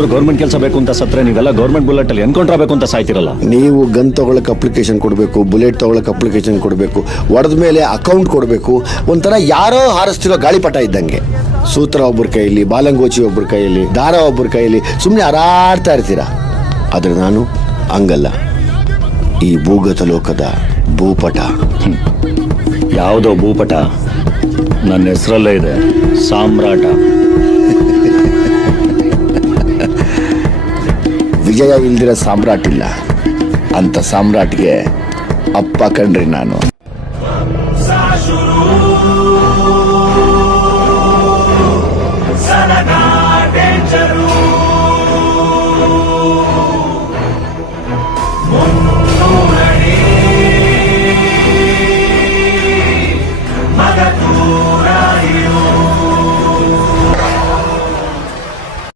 ಎಲ್ರು ಗೌರ್ಮೆಂಟ್ ಕೆಲಸ ಬೇಕು ಅಂತ ಸತ್ರೆ ನೀವೆಲ್ಲ ಗೌರ್ಮೆಂಟ್ ಬುಲೆಟ್ ಅಲ್ಲಿ ಎನ್ಕೌಂಟರ್ ಆಗಬೇಕು ಅಂತ ಸಾಯ್ತಿರಲ್ಲ. ನೀವು ಗನ್ ತಗೊಳಕ್ ಅಪ್ಲಿಕೇಶನ್ ಕೊಡಬೇಕು, ಬುಲೆಟ್ ತಗೊಳಕ್ ಅಪ್ಲಿಕೇಶನ್ ಕೊಡಬೇಕು, ಹೊಡೆದ ಮೇಲೆ ಅಕೌಂಟ್ ಕೊಡಬೇಕು. ಒಂಥರ ಯಾರೋ ಹಾರಿಸ್ತಿರೋ ಗಾಳಿಪಟ ಇದ್ದಂಗೆ. ಸೂತ್ರ ಒಬ್ಬರ ಕೈಯಲ್ಲಿ, ಬಾಲಂಗೋಚಿ ಒಬ್ಬರ ಕೈಯಲ್ಲಿ, ದಾರ ಒಬ್ಬರ ಕೈಯಲ್ಲಿ ಸುಮ್ಮನೆ ಹಾರಾಡ್ತಾ ಇರ್ತೀರಾ. ಆದ್ರೆ ನಾನು ಹಂಗಲ್ಲ. ಈ ಭೂಗತ ಲೋಕದ ಭೂಪಟ. ಯಾವುದೋ ಭೂಪಟ ನನ್ನ ಹೆಸರಲ್ಲೇ ಇದೆ, ಸಾಮ್ರಾಟ. ವಿಜಯ ಇಲ್ದಿರೋ ಸಾಮ್ರಾಟ್ ಇಲ್ಲ. ಅಂತ ಸಾಮ್ರಾಟ್ಗೆ ಅಪ್ಪ ಕಣ್ರಿ ನಾನು.